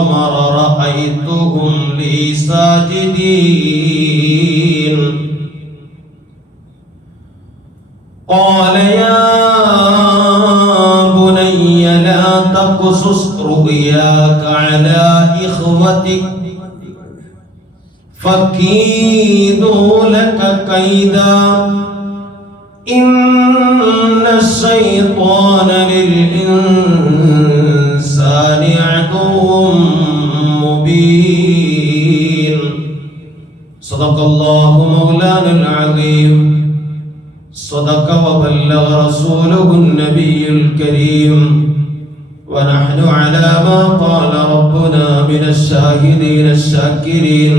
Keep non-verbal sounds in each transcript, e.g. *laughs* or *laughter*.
والقمر رأيتهم لي ساجدين. قال يا بني لا تقصص رؤياك على إخوتك. فكيدوا لك كيدا. إن الشيطان للإنسان الله مولانا العظيم. صدق وبلغ رسوله النبي الكريم. ونحن على ما قال ربنا من الشاهدين الشاكرين.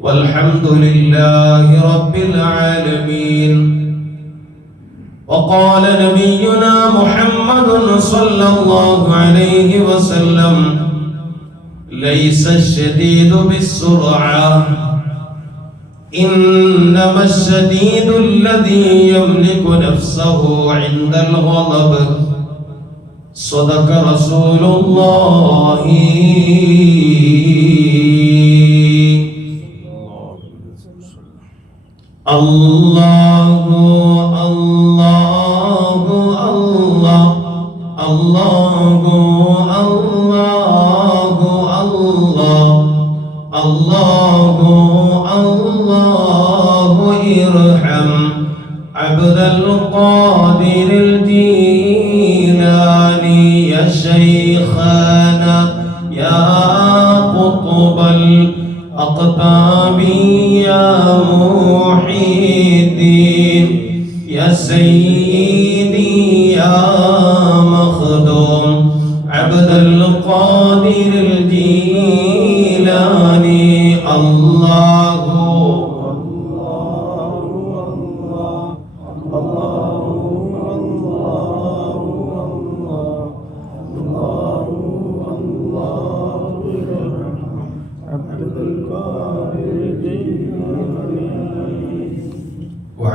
والحمد لله رب العالمين. وقال نبينا محمد صلى الله عليه وسلم ليس الشديد بالسرعة إنما الشديد الذي يملك نفسه عند الغضب. صدق رسول الله. الله. ارحم عبد القادر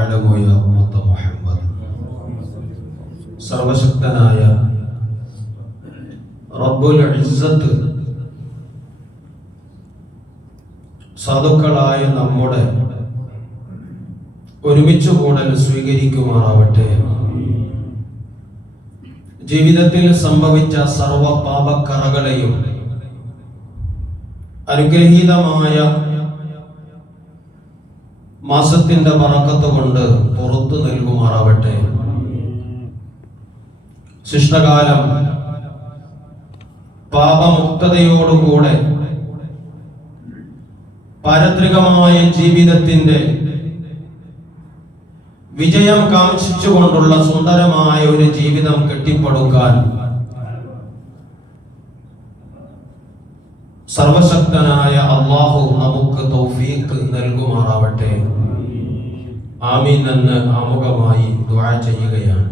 വാഴവോയ ഉമ്മത്ത് മുഹമ്മദ്. സർവശക്തനായ റബ്ബുൽ ഇസ്സത്ത് സാധുക്കളായ നമ്മുടെ ഒരുമിച്ച് കൂടൽ സ്വീകരിക്കുമാറാവട്ടെ. ജീവിതത്തിൽ സംഭവിച്ച സർവ പാപക്കറകളെയും അനുഗ്രഹീതമായ മാസത്തിന്റെ പറക്കത്ത് കൊണ്ട് പുറത്തു നൽകുമാറാവട്ടെ. ശിഷ്ടകാലം പാപമുക്തതയോടുകൂടെ പാരത്രികമായ ജീവിതത്തിന്റെ വിജയം കാക്ഷിച്ചുകൊണ്ടുള്ള സുന്ദരമായ ഒരു ജീവിതം കെട്ടിപ്പടുക്കാൻ സർവശക്തനായ അള്ളാഹു നമുക്ക് തൗഫീഖ് നൽകുമാറാവട്ടെ. ആമീൻ എന്ന് ആമുഖമായി ദുആ ചെയ്യുകയാണ്.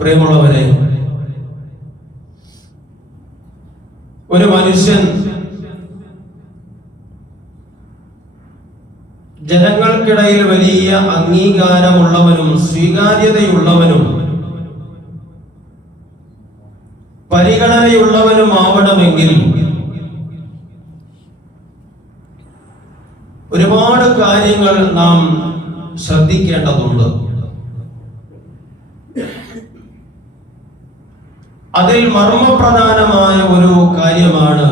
പ്രിയമുള്ളവരെ ഒരു മനുഷ്യൻ ജനങ്ങൾക്കിടയിൽ വലിയ അംഗീകാരമുള്ളവനും സ്വീകാര്യതയുള്ളവനും പരിഗണനയുള്ളവനുമാവണമെങ്കിൽ ഒരുപാട് കാര്യങ്ങൾ നാം ശ്രദ്ധിക്കേണ്ടതുണ്ട്. അതിൽ മർമ്മപ്രധാനമായ ഒരു കാര്യമാണ്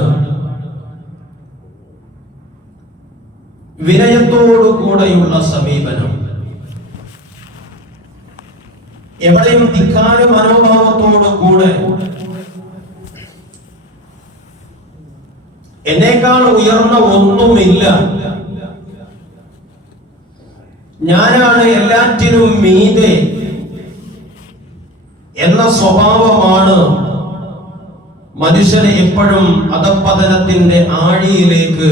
വിനയത്തോടു കൂടെയുള്ള സമീപനം. എവിടെയും ധിക്കാര മനോഭാവത്തോടു കൂടെ എന്നേക്കാൾ ഉയർന്ന ഒന്നുമില്ല. ഞാനാണ് എല്ലാറ്റിനും മീതെ എന്ന സ്വഭാവമാണ് മനുഷ്യനെ എപ്പോഴും അധപ്പതനത്തിന്റെ ആഴിയിലേക്ക്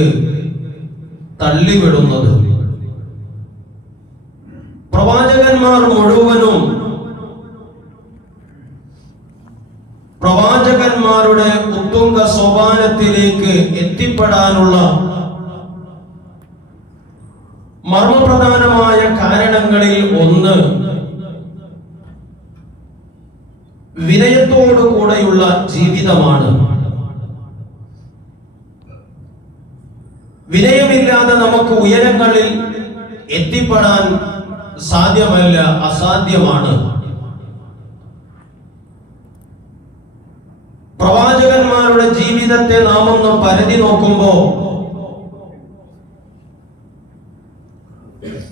തള്ളിവിടുന്നത്. പ്രവാചകന്മാർ മുഴുവനും പ്രവാചകന്മാരുടെ ഉത്തുംഗ സോപാനത്തിലേക്ക് എത്തിപ്പെടാനുള്ള മർമ്മപ്രധാനമായ കാരണങ്ങളിൽ ഒന്ന് വിനയത്തോടു കൂടെയുള്ള ജീവിതമാണ്. വിനയമില്ലാതെ നമുക്ക് ഉയരങ്ങളിൽ എത്തിപ്പെടാൻ സാധ്യമല്ല അസാധ്യമാണ് പ്രവാചകന്മാരുടെ ജീവിതത്തെ നാം ഒന്ന് പരതി നോക്കുമ്പോ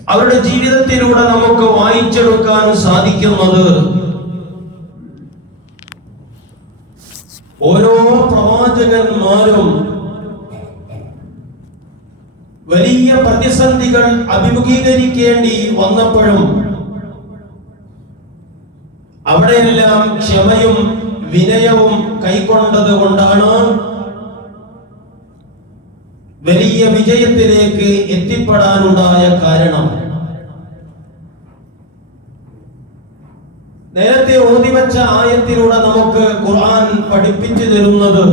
അവരുടെ ജീവിതത്തിലൂടെ നമുക്ക് വായിച്ചെടുക്കാൻ സാധിക്കുന്നത് ഓരോ പ്രവാചകന്മാരും വലിയ പ്രതിസന്ധികൾ അഭിമുഖീകരിക്കേണ്ടി വന്നപ്പോഴും അവിടെയെല്ലാം ക്ഷമയും വിനയവും കൈക്കൊണ്ടത് കൊണ്ടാണ് വലിയ വിജയത്തിലേക്ക് എത്തിപ്പെടാനുണ്ടായ കാരണം. നേരത്തെ ഓതിവച്ച ആയത്തിലൂടെ നമുക്ക് ഖുർആൻ പഠിപ്പിച്ചു തരുന്നത്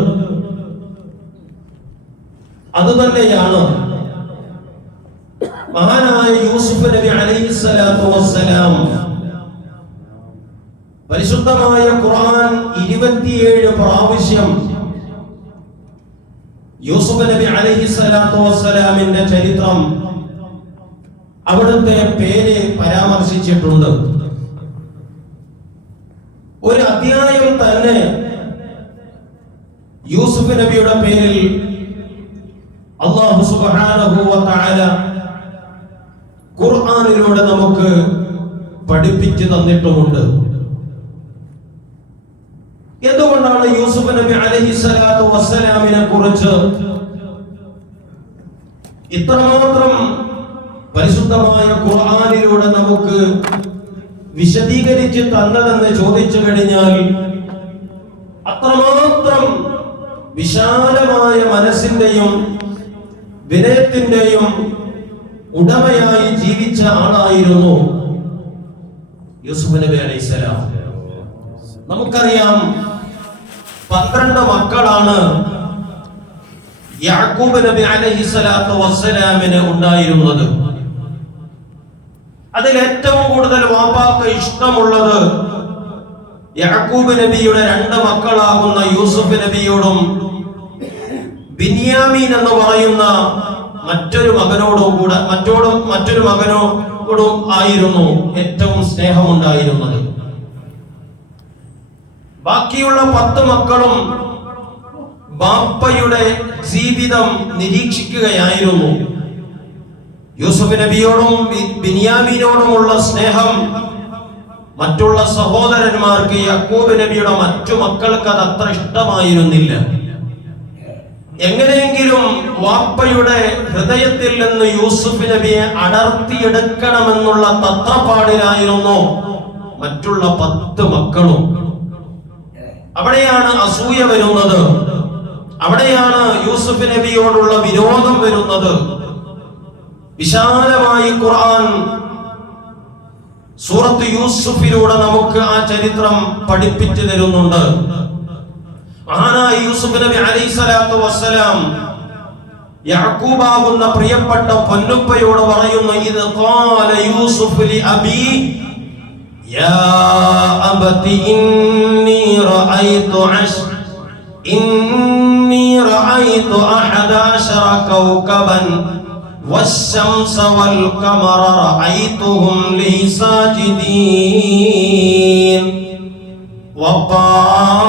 അതുതന്നെയാണ്. മഹാനായ യൂസുഫ് നബി അലൈഹി സ്വലാത്തു വസ്സലാം പരിശുദ്ധമായ ഖുർആൻ ഇരുപത്തിയേഴ് പ്രാവശ്യം യൂസുഫ് നബി അലൈഹിസ്സലാത്തു വസ്സലാമിന്റെ ചരിത്രം അവിടുത്തെ പേര് പരാമർശിച്ചിട്ടുണ്ട്. ഒരു അധ്യായം തന്നെ യൂസുഫ് നബിയുടെ പേരിൽ അള്ളാഹു തആല ഖുർആനിലൂടെ നമുക്ക് പഠിപ്പിച്ചു തന്നിട്ടുമുണ്ട് എന്തുകൊണ്ടാണ് യൂസുഫ് നബി അലൈഹി സ്വലാത്തു വസ്സലാമിനെ കുറിച്ച് ഇത്രമാത്രം പരിശുദ്ധമായ ഖുർആനിലൂടെ നമുക്ക് വിശദീകരിച്ച് തന്നതെന്ന് ചോദിച്ചു കഴിഞ്ഞാൽ അത്രമാത്രം വിശാലമായ മനസ്സിന്റെയും വിനയത്തിന്റെയും ഉടമയായി ജീവിച്ച ആളായിരുന്നു യൂസുഫ് നബി അലൈഹിസ്സലാം നമുക്കറിയാം പന്ത്രണ്ട് മക്കളാണ് യാക്കൂബ് നബി അലൈഹി വസ്സലാമിന് ഉണ്ടായിരുന്നത്. അതിൽ ഏറ്റവും കൂടുതൽ വാപ്പാക്ക് ഇഷ്ടമുള്ളത് യാക്കൂബ് നബിയുടെ രണ്ട് മക്കളാകുന്ന യൂസുഫ് നബിയോടും ബിന്യാമീൻ എന്ന് പറയുന്ന മറ്റൊരു മകനോടും കൂടെ മറ്റോടും മറ്റൊരു മകനോടും ആയിരുന്നു ഏറ്റവും സ്നേഹമുണ്ടായിരുന്നത്. ബാക്കിയുള്ള പത്ത് മക്കളും ബാപ്പയുടെ ജീവിതം നിരീക്ഷിക്കുകയായിരുന്നു. യൂസുഫ് നബിയോടും ബിനിയാമിനോടുമുള്ള സ്നേഹം മറ്റുള്ള സഹോദരന്മാർക്ക് യക്കൂബ് നബിയുടെ മറ്റു മക്കൾക്ക് അത് അത്ര ഇഷ്ടമായിരുന്നില്ല. എങ്ങനെയെങ്കിലും വാപ്പയുടെ ഹൃദയത്തിൽ നിന്ന് യൂസുഫ് നബിയെ അടർത്തിയെടുക്കണമെന്നുള്ള തത്രപ്പാടിലായിരുന്നു മറ്റുള്ള പത്ത് മക്കളും. അവിടെയാണ് അസൂയ വരുന്നത്. അവിടെയാണ് യൂസുഫ് നബിയോടുള്ള വിരോധം വരുന്നത്. വിശാലമായി ഖുർആൻ സൂറത്ത് യൂസുഫിലൂടെ നമുക്ക് ആ ചരിത്രം പഠിപ്പിച്ചു തരുന്നുണ്ട്. മഹാനായ യൂസുഫ് നബി അലൈഹി സ്വലാത്തു വസ്സലാം യാക്കൂബാകുന്ന പ്രിയപ്പെട്ട പൊന്നുപ്പയോട് പറയുന്നു ഇത് യൂസുഫ് ലി അബീ يا أبت إني رأيت عش إني رأيت أحد عشر كوكبا والشمس والقمر رأيتهم لي ساجدين وقال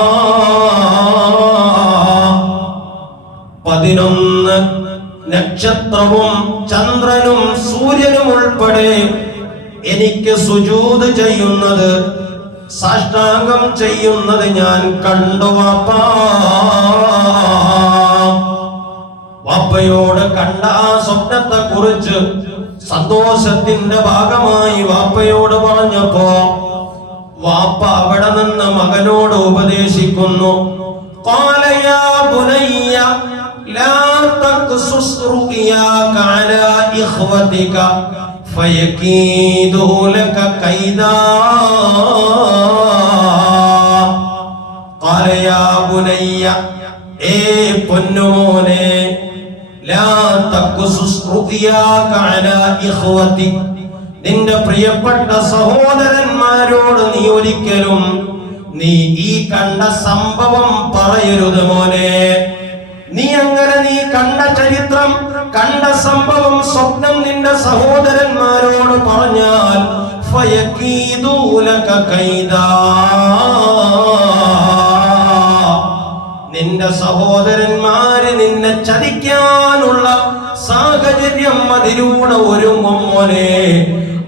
പതിനൊന്ന് നക്ഷത്രവും ചന്ദ്രനും സൂര്യനും ഉൾപ്പെടെ എനിക്ക് സുജൂത് ചെയ്യുന്നത് സാഷ്ടാംഗം ചെയ്യുന്നത് ഞാൻ കണ്ടു വാപ്പയോട് കണ്ട ആ സ്വപ്നത്തെ കുറിച്ച് സന്തോഷത്തിന്റെ ഭാഗമായി വാപ്പയോട് പറഞ്ഞപ്പോ വാപ്പ അവിടെ നിന്ന് മകനോട് ഉപദേശിക്കുന്നു. ലാ ഇഖ്വതിക. رؤياك على إخوتك فيكيدوا لك كيدا قال يا بني ഏ പൊന്നുമോനെ ലാ തഖ്സുസ് റുഖിയാക അലാ ഇഖ്വതി നിന്റെ പ്രിയപ്പെട്ട സഹോദരന്മാരോട് നീ ഒരിക്കലും നീ ഈ കണ്ട സംഭവം പറയരുത് മോനെ നീ അങ്ങനെ നീ കണ്ട ചരിത്രം കണ്ട സംഭവം സ്വപ്നം നിന്റെ സഹോദരന്മാരോട് പറഞ്ഞാൽ നിന്റെ സഹോദരന്മാര് നിന്നെ ചതിക്കാനുള്ള സാഹചര്യം അതിലൂടെ ഒരുങ്ങും മോനെ.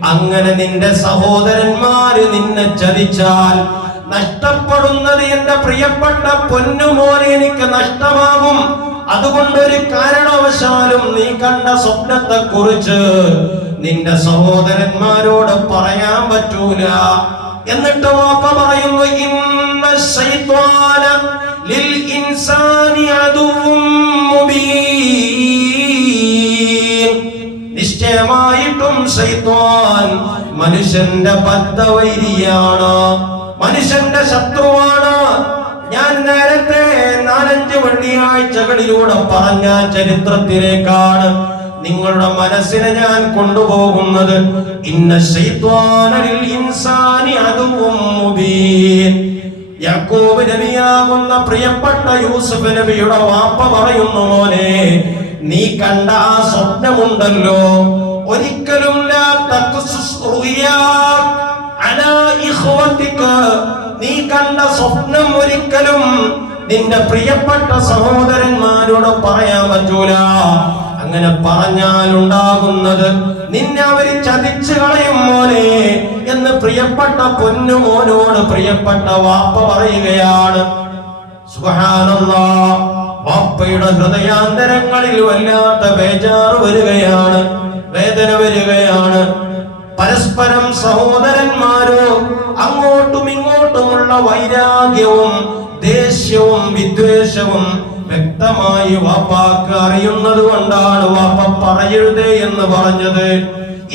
അങ്ങനെ നിന്റെ സഹോദരന്മാര് നിന്നെ ചതിച്ചാൽ നഷ്ടപ്പെടുന്നത് എന്റെ പ്രിയപ്പെട്ട പൊന്നുമോനെ എനിക്ക് നഷ്ടമാകും. അതുകൊണ്ട് ഒരു കാരണവശാലും നീ കണ്ട സ്വപ്നത്തെ കുറിച്ച് നിന്റെ സഹോദരന്മാരോട് പറയാൻ പറ്റൂല. എന്നിട്ട് വാപ്പ പറയുന്നു ഇന്ന ലിൽ നിശ്ചയമായിട്ടും ശൈത്വാൻ മനുഷ്യന്റെ ബദ്ധവൈരിയാണ്. മനുഷ്യന്റെ ശത്രുവാണ്. ഞാൻ നേരത്തെ നാലഞ്ച് വെള്ളിയാഴ്ചകളിലൂടെ പറഞ്ഞ ചരിത്രത്തിലേക്കാണ് നിങ്ങളുടെ മനസ്സിനെ ഞാൻ കൊണ്ടുപോകുന്നത്. ഇന്ന ശൈത്വാനലിൽ ഇൻസാനി അതുവും മുബീൻ. യാക്കോബ് നബിയാകുന്ന പ്രിയപ്പെട്ട യൂസഫ് നബിയുടെ വാപ്പ പറയുന്നു മോനെ നീ കണ്ട ആ സ്വപ്നമുണ്ടല്ലോ. ഒരിക്കലും നീ കണ്ട സ്വപ്നം ഒരിക്കലും നിന്റെ പ്രിയപ്പെട്ട സഹോദരന്മാരോട് പറയാൻ പറ്റൂല. അങ്ങനെ പറഞ്ഞാൽ ഉണ്ടാകുന്നത് നിന്നെ അവർ ചതിച്ചു കളയും മോനെ എന്ന് പ്രിയപ്പെട്ട പൊന്നു മോനോട് പ്രിയപ്പെട്ട വാപ്പ പറയുകയാണ്. വാപ്പയുടെ ഹൃദയാന്തരങ്ങളിൽ വല്ലാത്ത ബേജാറ് വരികയാണ് വേദന വരികയാണ്. പരസ്പരം സഹോദരന്മാരോ അങ്ങോട്ടും ഇങ്ങോട്ടുമുള്ള വൈരാഗ്യവും ദേഷ്യവും വിദ്വേഷവും വ്യക്തമായി വാപ്പാക്ക് അറിയുന്നത് കൊണ്ടാണ് വാപ്പ പറയരുതേ എന്ന് പറഞ്ഞത്.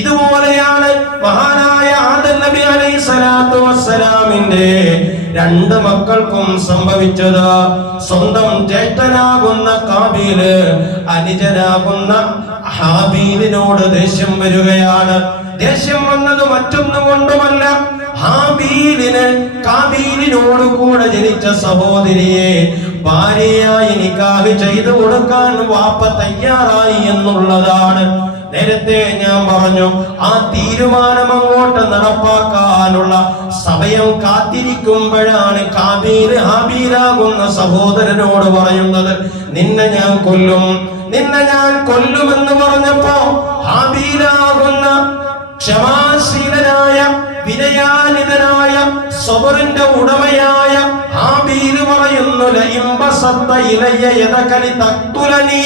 ഇതുപോലെയാണ് മഹാനായ ആദൻ നബി അലൈഹി സ്വലാത്തു വസ്സലാമിന്റെ രണ്ട് മക്കൾക്കും സംഭവിച്ചത്. സ്വന്തം ജ്യേഷ്ഠനാകുന്ന കാബീൽ അനുജനാകുന്ന ഹാബീലിനോട് ദേഷ്യം വരികയാണ്. ദേഷ്യം വന്നത് മറ്റൊന്നും കൊണ്ടുമല്ല. ഹാബീലിന് കാബീലിനോട് കൂടെ ജനിച്ച സഹോദരിയെ ഭാര്യയായി നിക്കാഹ് ചെയ്തു കൊടുക്കാൻ വാപ്പ തയ്യാറായി എന്നുള്ളതാണ്. നേരത്തെ ഞാൻ പറഞ്ഞു ആ തീരുമാനം അങ്ങോട്ട് നടപ്പാക്കാനുള്ള സമയം കാത്തിരിക്കുമ്പോഴാണ് കാബീൽ ഹാബീലാകുന്ന സഹോദരനോട് പറയുന്നത്. നിന്നെ ഞാൻ കൊല്ലും നിന്നെ ഞാൻ കൊല്ലുമെന്ന് പറഞ്ഞപ്പോ ഹാബീലാകുന്ന ക്ഷമാശീലനായ വിനയാനിതനായ സ്വബറിന്റെ ഉടമയായ ഹാബീൽ പറയുന്നു ലഇംബസത്ത ഇലയ്യ യഥകലി തക്തുലനീ.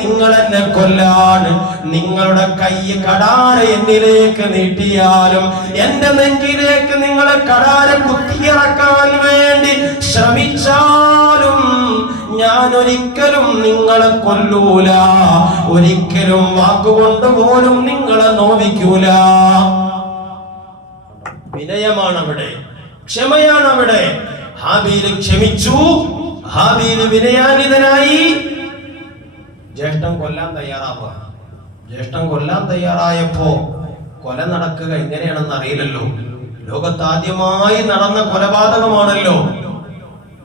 നിങ്ങൾ എന്നെ കൊല്ലാൻ. നിങ്ങളുടെ കൈ കടാര എന്നിലേക്ക് നീട്ടിയാലും എന്റെ നെഞ്ചിലേക്ക് നിങ്ങളെ കടാര കുത്തിയിറക്കാൻ വേണ്ടി ശ്രമിച്ചാലും ഞാൻ ഒരിക്കലും നിങ്ങളെ കൊല്ലൂല. ഒരിക്കലും വാക്കുകൊണ്ട് പോലും നിങ്ങളെ നോവിക്കൂല. വിനയമാണ് അവിടെ ക്ഷമയാണ് അവിടെ ഹാബീൽ ക്ഷമിച്ചു. ഹാബീൽ വിനയാനിതനായി. ജ്യേഷ്ഠം കൊല്ലാൻ തയ്യാറാവുക. ജ്യേഷ്ഠം കൊല്ലാൻ തയ്യാറായപ്പോ കൊല നടക്കുക എങ്ങനെയാണെന്ന് അറിയില്ലല്ലോ. ലോകത്താദ്യമായി നടന്ന കൊലപാതകമാണല്ലോ.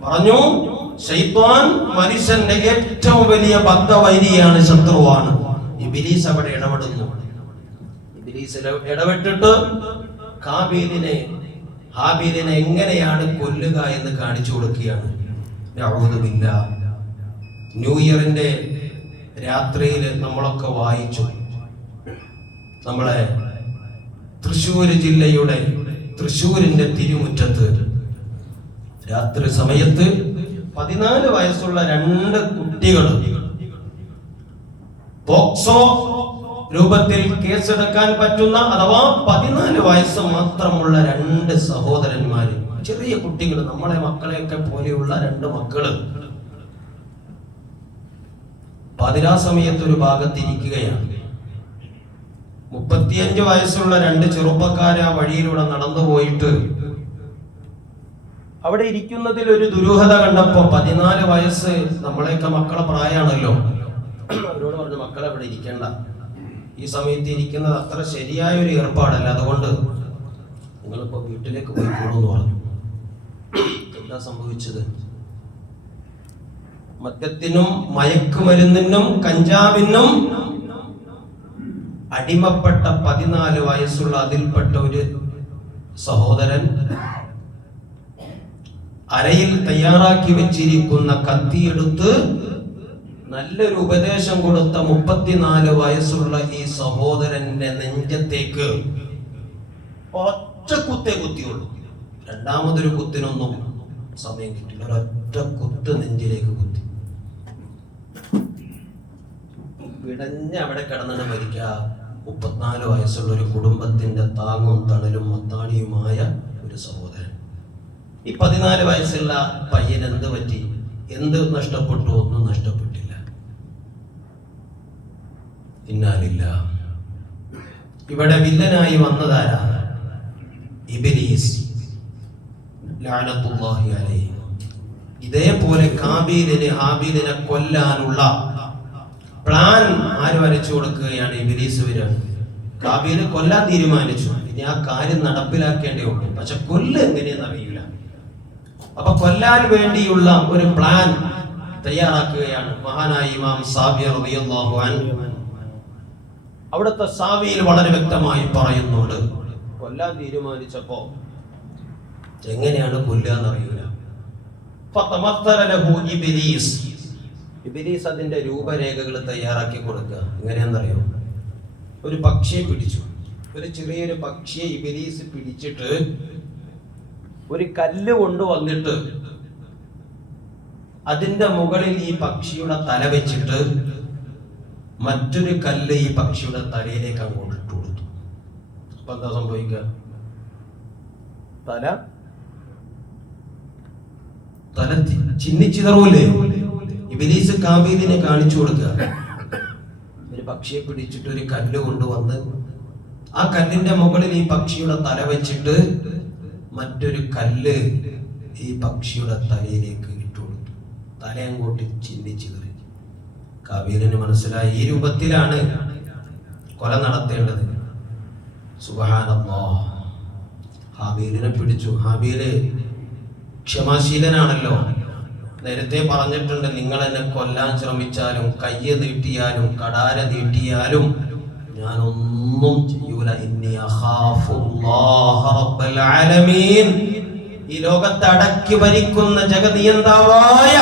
പറഞ്ഞു. ശൈത്വാൻ മനുഷ്യന്റെ ഏറ്റവും വലിയ ഭക്തവൈരിയാണ് ശത്രുവാണ്. ഇബിലീസ് അവിടെ ഇടപെടുന്നു. ഇബിലീസ് ഇട- ഇടപെട്ടിട്ട് കാബീലിനെ ഹാബീലിനെ എങ്ങനെയാണ് കൊല്ലുക എന്ന് കാണിച്ചു കൊടുക്കുകയാണ്. ന്യൂ ഇയറിന്റെ രാത്രിയിൽ നമ്മളൊക്കെ വായിച്ചു. നമ്മളെ തൃശ്ശൂർ ജില്ലയുടെ തൃശ്ശൂരിന്റെ തിരുമുറ്റത്ത് രാത്രി സമയത്ത് പതിനാല് വയസ്സുള്ള രണ്ട് കുട്ടികൾ പോക്സോ രൂപത്തിൽ കേസെടുക്കാൻ പറ്റുന്ന അഥവാ പതിനാല് വയസ്സ് മാത്രമുള്ള രണ്ട് സഹോദരന്മാര് ചെറിയ കുട്ടികൾ നമ്മളെ മക്കളെയൊക്കെ പോലെയുള്ള രണ്ട് മക്കൾ. പതിരാ സമയത്ത് ഒരു ഭാഗത്തിരിക്കുകയാണ്. മുപ്പത്തിയഞ്ച് വയസ്സുള്ള രണ്ട് ചെറുപ്പക്കാർ ആ വഴിയിലൂടെ നടന്നു പോയിട്ട് അവിടെ ഇരിക്കുന്നതിൽ ഒരു ദുരൂഹത കണ്ടപ്പോ പതിനാല് വയസ്സ് നമ്മളെയൊക്കെ മക്കളെ പ്രായമാണല്ലോ. അവരോട് പറഞ്ഞു മക്കളെ അവിടെ ഇരിക്കണ്ട. ഈ സമയത്ത് ഇരിക്കുന്നത് അത്ര ശരിയായ ഒരു ഏർപ്പാടല്ല. അതുകൊണ്ട് നിങ്ങളിപ്പോ വീട്ടിലേക്ക് പോയിക്കോളൂ എന്ന് പറഞ്ഞു. എന്താ സംഭവിച്ചത്? മദ്യത്തിനും മയക്കുമരുന്നിനും കഞ്ചാവിനും അടിമപ്പെട്ട പതിനാല് വയസ്സുള്ള അതിൽപ്പെട്ട ഒരു സഹോദരൻ അരയിൽ തയ്യാറാക്കി വെച്ചിരിക്കുന്ന കത്തിയെടുത്ത് നല്ലൊരു ഉപദേശം കൊടുത്ത മുപ്പത്തിനാല് വയസ്സുള്ള ഈ സഹോദരന്റെ നെഞ്ചത്തേക്ക് ഒറ്റ കുത്തേ കുത്തിയുള്ളൂ. രണ്ടാമതൊരു കുത്തിനൊന്നും സമയം കിട്ടില്ല. ഒരൊറ്റ കുത്ത് നെഞ്ചിലേക്ക് കുത്തി. വിടഞ്ഞ് അവിടെ കിടന്നിട്ട് മരിക്ക മുപ്പത്തിനാല് വയസ്സുള്ള ഒരു കുടുംബത്തിന്റെ താങ്ങും തണലും മത്താണിയുമായ ഒരു സഹോദരൻ. ഈ പതിനാല് വയസ്സുള്ള പയ്യൻ എന്ത് പറ്റി? എന്ത് നഷ്ടപ്പെട്ടു? ഒന്നും നഷ്ടപ്പെട്ടില്ല. ഇന്നാലില്ല. ഇവിടെ വില്ലനായി വന്നതാരാ? ഇബിലീസ് ഇതേപോലെ കാബീലിനെ ഹാബീലിനെ കൊല്ലാനുള്ള പ്ലാൻ ആര് വരച്ചു കൊടുക്കുകയാണ് ഇബിലീസ് കാബീൽ കൊല്ലാൻ തീരുമാനിച്ചു. ഇനി ആ കാര്യം നടപ്പിലാക്കേണ്ടേ ഉള്ളൂ. പക്ഷെ കൊല്ല് എങ്ങനെയെന്ന് അറിയില്ല. അപ്പൊ കൊല്ലാൻ വേണ്ടിയുള്ള ഒരു പ്ലാൻ തയ്യാറാക്കുകയാണ് മഹാനായ ഇമാം അവിടുത്തെ സാവിയിൽ വളരെ വ്യക്തമായി പറയുന്നുണ്ട്. കൊല്ലാൻ തീരുമാനിച്ചപ്പോ എങ്ങനെയാണ് കൊല്ലാന്ന് അതിന്റെ രൂപരേഖകൾ തയ്യാറാക്കി കൊടുക്കുക. എങ്ങനെയാണെന്നറിയോ ഒരു പക്ഷിയെ പിടിച്ചു. ഒരു ചെറിയൊരു പക്ഷിയെ ഇബിലീസ് പിടിച്ചിട്ട് ഒരു കല്ല് കൊണ്ടുവന്നിട്ട് അതിന്റെ മുകളിൽ ഈ പക്ഷിയുടെ തല വെച്ചിട്ട് മറ്റൊരു കല്ല് ഈ പക്ഷിയുടെ തലയിലേക്ക് അങ്ങോട്ട് ഇട്ട് കൊടുത്തു. അപ്പൊ എന്താ സംഭവിക്കുക? തല? തല ചിന്നിച്ചിതറൂലേ ഇബിലീസ് കാബീലിനെ കാണിച്ചു കൊടുക്കുക. ഒരു പക്ഷിയെ പിടിച്ചിട്ട് ഒരു കല്ല് കൊണ്ടുവന്ന് ആ കല്ലിന്റെ മുകളിൽ ഈ പക്ഷിയുടെ തല വെച്ചിട്ട് മറ്റൊരു കല്ല് ഈ പക്ഷിയുടെ തലയിലേക്ക് ഇട്ടു കൊടുത്തു. കൂട്ടി ചിന്തിച്ചു ചിന്തിച്ചിതറി കാബീലിന് മനസ്സിലായി ഈ രൂപത്തിലാണ് കൊല നടത്തേണ്ടത്. സുബഹാനല്ലാ ഹാബീലിനെ പിടിച്ചു. ഹാബീൽ ക്ഷമാശീലനാണല്ലോ. നേരത്തെ പറഞ്ഞിട്ടുണ്ട് നിങ്ങൾ എന്നെ കൊല്ലാൻ ശ്രമിച്ചാലും കയ്യ് നീട്ടിയാലും കടാര നീട്ടിയാലും ഞാൻ ഒന്നും ചെയ്യൂല ഈ ലോകത്തെ അടക്കി ഭരിക്കുന്ന ജഗതിയന്താവായ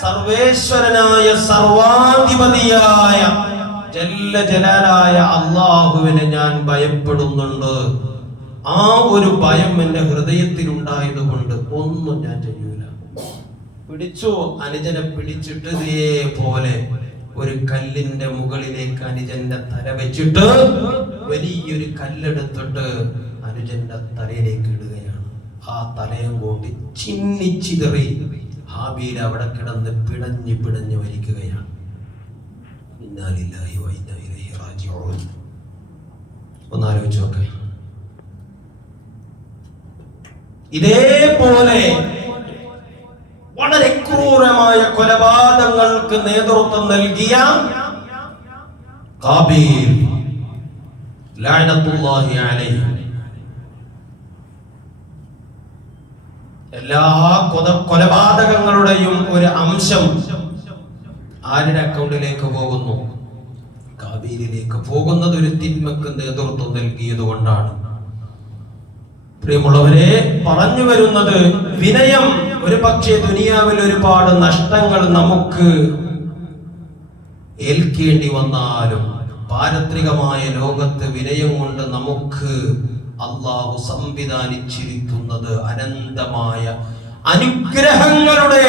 സർവേശ്വരനായ സർവാധിപതിയായ ജല്ല ജലാലായ അള്ളാഹുവിനെ ഞാൻ ഭയപ്പെടുന്നുണ്ട്. ആ ഒരു ഭയം എന്റെ ഹൃദയത്തിൽ ഉണ്ടായതുകൊണ്ട് ഒന്നും ഞാൻ ചെയ്യൂല. പിടിച്ചു? അനുജനെ പിടിച്ചിട്ടതേ ഇതേപോലെ. ഒരു കല്ലിന്റെ മുകളിലേക്ക് അനുജന്റെ തല വെച്ചിട്ട് വലിയൊരു കല്ലെടുത്തിട്ട് അനുജന്റെ തലയിലേക്ക് ഇടുകയാണ്. ആ തലയും കൂട്ടി ചിന്നിച്ചിതറി ഹാബീൽ അവിടെ കിടന്ന് പിടഞ്ഞു പിടഞ്ഞു വരിക്കുകയാണ് ഒന്നാലോചിച്ചോക്കെ ഇതേപോലെ വളരെ ക്രൂരമായ കൊലപാതകങ്ങൾക്ക് നേതൃത്വം നൽകിയ എല്ലാ കൊല കൊലപാതകങ്ങളുടെയും ഒരു അംശം ആരുടെ അക്കൗണ്ടിലേക്ക് പോകുന്നു? കാബീലിലേക്ക് പോകുന്നത് ഒരു തിന്മക്ക് നേതൃത്വം നൽകിയത് കൊണ്ടാണ് പ്രിയമുള്ളവരെ പറഞ്ഞു വരുന്നത് വിനയം. ഒരു പക്ഷേ ദുനിയാവിൽ ഒരുപാട് നഷ്ടങ്ങൾ നമുക്ക് ഏൽക്കേണ്ടി വന്നാലും പാരത്രികമായ ലോകത്ത് വിനയം കൊണ്ട് നമുക്ക് അള്ളാഹു സംവിധാനിച്ചിരിക്കുന്നത് അനന്തമായ അനുഗ്രഹങ്ങളുടെ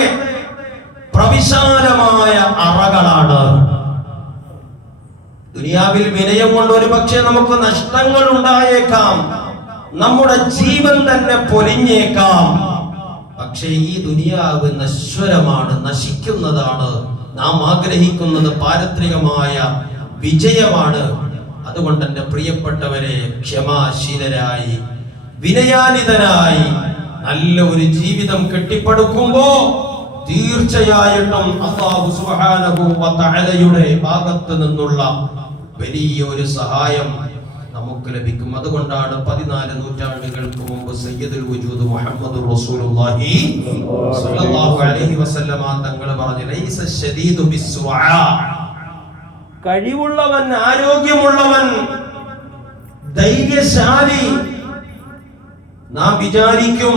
പ്രവിശാലമായ അറകളാണ്. ദുനിയാവിൽ വിനയം കൊണ്ട് ഒരു പക്ഷേ നമുക്ക് നഷ്ടങ്ങൾ ഉണ്ടായേക്കാം. നമ്മുടെ ജീവൻ തന്നെ പൊലിഞ്ഞേക്കാം. പക്ഷേ ഈ ദുനിയാവ് നശ്വരമാണ് നശിക്കുന്നതാണ്. നാം ആഗ്രഹിക്കുന്നത് പാരത്രികമായ വിജയമാണ്. അതുകൊണ്ട് എന്റെ പ്രിയപ്പെട്ടവരെ ക്ഷമാശീലരായി വിനയാനിതനായി നല്ല ഒരു ജീവിതം കെട്ടിപ്പടുക്കുമ്പോ തീർച്ചയായിട്ടും ഭാഗത്ത് നിന്നുള്ള വലിയൊരു സഹായം ലഭിക്കും. അതുകൊണ്ടാണ് പതിനാല് നൂറ്റാണ്ടുകൾക്ക് മുമ്പ് സയ്യിദുൽ വജൂദ് മുഹമ്മദ് റസൂലുള്ളാഹി സ്വല്ലല്ലാഹു അലൈഹി വസല്ലമ തങ്ങൾ പറഞ്ഞു ലൈസ ശദീദു ബിസ്വആ കഴിവുള്ളവൻ ആരോഗ്യമുള്ളവൻ ധൈര്യശാലി നാം വിചാരിക്കും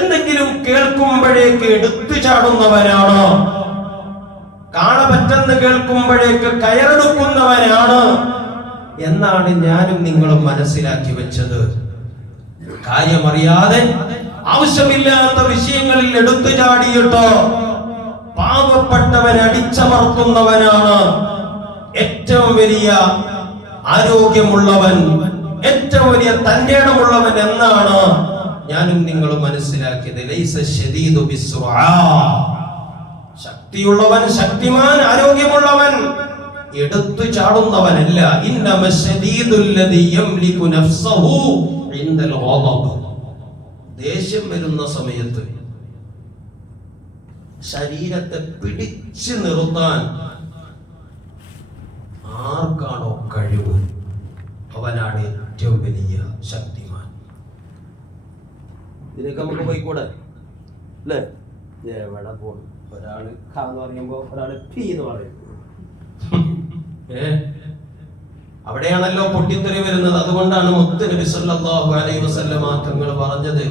എന്തെങ്കിലും കേൾക്കുമ്പോഴേക്ക് എടുത്തു ചാടുന്നവനാണ് കാണപറ്റെന്ന് കേൾക്കുമ്പോഴേക്ക് കയറെടുക്കുന്നവനാണ്. എന്നാണ് ഞാനും നിങ്ങളും മനസ്സിലാക്കി വെച്ചത്. കാര്യമറിയാതെ ആവശ്യമില്ലാത്ത വിഷയങ്ങളിൽ എടുത്തു ചാടിയിട്ടോ പാവപ്പെട്ടവൻ അടിച്ചമർത്തുന്നവനാണ് ഏറ്റവും വലിയ ആരോഗ്യമുള്ളവൻ ഏറ്റവും വലിയ തന്റേടമുള്ളവൻ എന്നാണ് ഞാനും നിങ്ങളും മനസ്സിലാക്കിയത്. ശക്തിയുള്ളവൻ ശക്തിമാൻ ആരോഗ്യമുള്ളവൻ. എടുത്തു ചാടുന്നവനല്ല. ദേഷ്യം വരുന്ന സമയത്ത് ശരീരത്തെ പിടിച്ചു നിർത്താൻ ആർക്കാണോ കഴിവ്? അവനാണ് ഏറ്റവും വലിയ ശക്തിമാൻ. ഇതിനൊക്കെ നമുക്ക് പോയിക്കൂടെ? അല്ലേ? എവിടെ പോകും ഒരാൾ ഖ എന്ന് പറയുമ്പോ ഒരാൾ പി എന്ന് പറയും. *laughs* അവിടെയാണല്ലോ പൊട്ടിത്തെറി വരുന്നത്. അതുകൊണ്ടാണ് മുത്ത് സല്ലല്ലാഹു അലൈഹി തങ്ങൾ പറഞ്ഞത്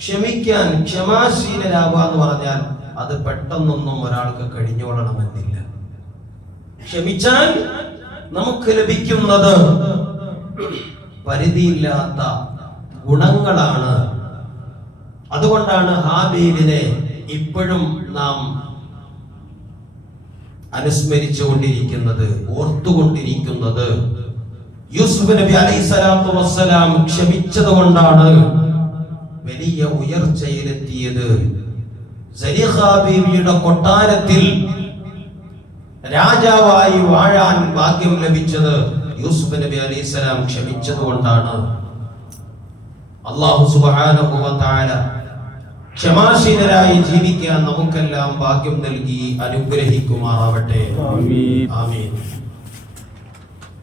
ക്ഷമിക്കാൻ ക്ഷമാശീലരാവുക എന്ന് പറഞ്ഞാൽ അത് പെട്ടെന്നൊന്നും ഒരാൾക്ക് കഴിഞ്ഞോളണമെന്നില്ല. ക്ഷമിച്ചാൽ നമുക്ക് ലഭിക്കുന്നത് പരിധിയില്ലാത്ത ഗുണങ്ങളാണ്. അതുകൊണ്ടാണ് ഹാബീലിനെ ഇപ്പോഴും നാം അനുസ്മരിച്ചുകൊണ്ടിരിക്കുന്നത് ഓർത്തുകൊണ്ടിരിക്കുന്നത്. യൂസുഫ് നബി അലൈഹി സ്വലാത്തു വസ്സലാം ക്ഷമിച്ചത് കൊണ്ടാണ് വലിയ ഉയർച്ചയിലെത്തിയത്. ബീവിയുടെ കൊട്ടാരത്തിൽ രാജാവായി വാഴാൻ ഭാഗ്യം ലഭിച്ചത് യൂസുഫ് നബി അലൈഹി സ്വലാം ക്ഷമിച്ചത് കൊണ്ടാണ് അള്ളാഹു തആല ക്ഷമാശീലരായി ജീവിക്കാൻ നമുക്കെല്ലാം ഭാഗ്യം നൽകി അനുഗ്രഹിക്കുമാറാവട്ടെ ആമീൻ.